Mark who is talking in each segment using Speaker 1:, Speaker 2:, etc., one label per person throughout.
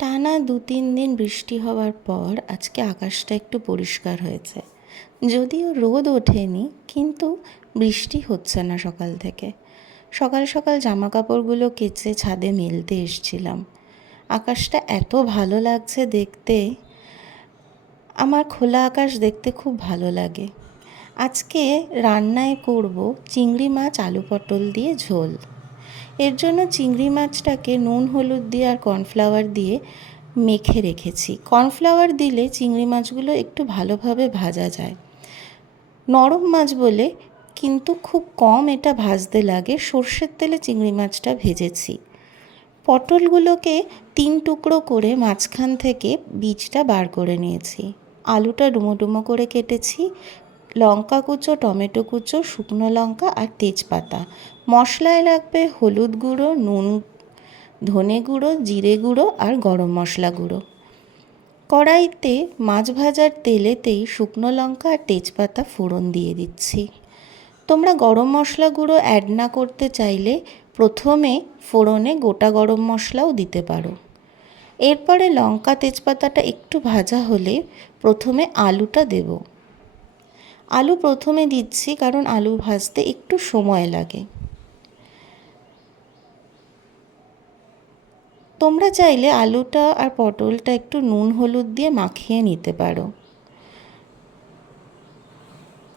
Speaker 1: টানা দু তিন দিন বৃষ্টি হওয়ার পর আজকে আকাশটা একটু পরিষ্কার হয়েছে। যদিও রোদ ওঠেনি, কিন্তু বৃষ্টি হচ্ছে না সকাল থেকে। সকাল সকাল জামা কাপড়গুলো কেচে ছাদে মেলতে এসছিলাম। আকাশটা এত ভালো লাগছে দেখতে, আমার খোলা আকাশ দেখতে খুব ভালো লাগে। আজকে রান্নায় করব চিংড়ি মাছ, আলু পটল দিয়ে ঝোল। এর জন্য চিংড়ি মাছটাকে নুন, হলুদ দিয়ে আর কর্নফ্লাওয়ার দিয়ে মেখে রেখেছি। কর্নফ্লাওয়ার দিলে চিংড়ি মাছগুলো একটু ভালোভাবে ভাজা যায়। নরম মাছ বলে কিন্তু খুব কম এটা ভাজতে লাগে। সর্ষের তেলে চিংড়ি মাছটা ভেজেছি। পটলগুলোকে তিন টুকরো করে মাঝখান থেকে বীজটা বার করে নিয়েছি। আলুটা ডুমো ডুমো করে কেটেছি। লঙ্কা কুচো, টমেটো কুচো, শুকনো লঙ্কা আর তেজপাতা। মশলায় লাগবে হলুদ গুঁড়ো, নুন, ধনে গুঁড়ো, জিরে গুঁড়ো আর গরম মশলা গুঁড়ো। কড়াইতে মাছ ভাজার তেলেতেই শুকনো লঙ্কা আর তেজপাতা ফোড়ন দিয়ে দিচ্ছি। তোমরা গরম মশলা গুঁড়ো অ্যাড না করতে চাইলে প্রথমে ফোড়নে গোটা গরম মশলাও দিতে পারো। এরপরে লঙ্কা, তেজপাতাটা একটু ভাজা হলে প্রথমে আলুটা দেব। আলু প্রথমে দিচ্ছি কারণ আলু ভাজতে একটু সময় লাগে। তোমরা চাইলে আলুটা আর পটলটা একটু নুন হলুদ দিয়ে মাখিয়ে নিতে পারো।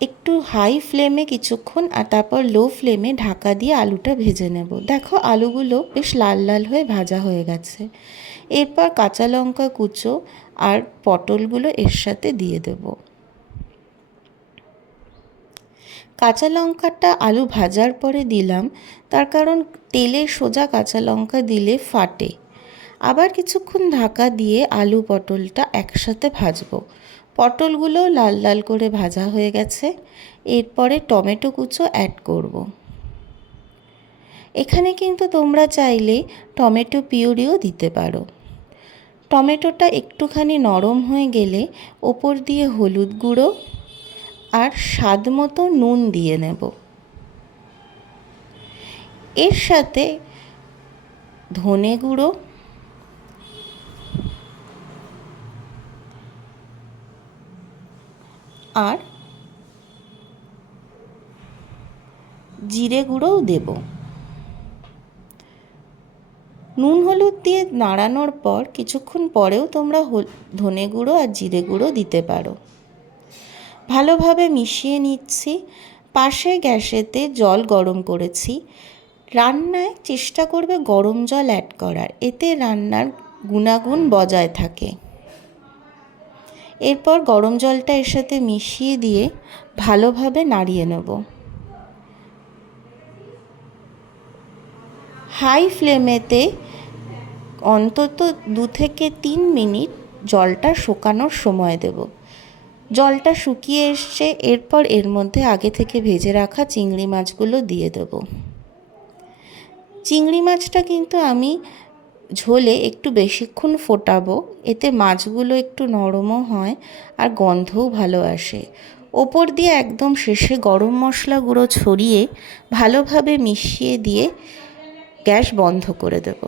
Speaker 1: একটু হাই ফ্লেমে কিছুক্ষণ আর তারপর লো ফ্লেমে ঢাকা দিয়ে আলুটা ভেজে নেব। দেখো আলুগুলো বেশ লাল লাল হয়ে ভাজা হয়ে গেছে। এরপর কাঁচা লঙ্কা কুচো আর পটলগুলো এর সাথে দিয়ে দেব। কাঁচা লঙ্কাটা আলু ভাজার পরে দিলাম। তার কারণ তেলে সোজা কাঁচা লঙ্কা দিলে ফাটে। আবার কিছুক্ষণ ঢাকা দিয়ে আলু পটলটা একসাথে ভাজবো। পটলগুলো লাল লাল করে ভাজা হয়ে গেছে। এরপরে টমেটো কুচো অ্যাড করব। এখানে কিন্তু তোমরা চাইলে টমেটো পিউরিও দিতে পারো। টমেটোটা একটুখানি নরম হয়ে গেলে ওপর দিয়ে হলুদ গুঁড়ো আর স্বাদ মতো নুন দিয়ে নেব। এর সাথে ধনে গুঁড়ো, আর জিরে গুঁড়োও দেব। নুন হলুদ দিয়ে নাড়ানোর পর কিছুক্ষণ পরেও তোমরা ধনে গুঁড়ো আর জিরে গুঁড়ো দিতে পারো। ভালোভাবে মিশিয়ে নিচ্ছি। পাশে গ্যাসেতে জল গরম করেছি। রান্নায় চেষ্টা করবে গরম জল অ্যাড করার। এতে রান্নার গুণাগুণ বজায় থাকে। এরপর গরম জলটা এর সাথে মিশিয়ে দিয়ে ভালোভাবে নাড়িয়ে নেব। হাই ফ্লেমেতে অন্তত দু থেকে তিন মিনিট জলটা শুকানোর সময় দেব। জলটা শুকিয়ে এসছে, এরপর এর মধ্যে আগে থেকে ভেজে রাখা চিংড়ি মাছগুলো দিয়ে দেব। চিংড়ি মাছটা কিন্তু আমি ঝোলে একটু বেশিক্ষণ ফোটাবো, এতে মাছগুলো একটু নরমও হয় আর গন্ধও ভালো আসে। ওপর দিয়ে একদম শেষে গরম মশলা গুঁড়ো ছড়িয়ে ভালোভাবে মিশিয়ে দিয়ে গ্যাস বন্ধ করে দেব।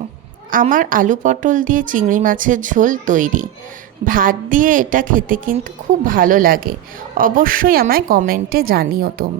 Speaker 1: আমার আলু পটল দিয়ে চিংড়ি মাছের ঝোল তৈরি। ভাত দিয়ে এটা খেতে কিন্তু খুব ভালো লাগে। অবশ্যই আমায় কমেন্টে জানিও তোমরা।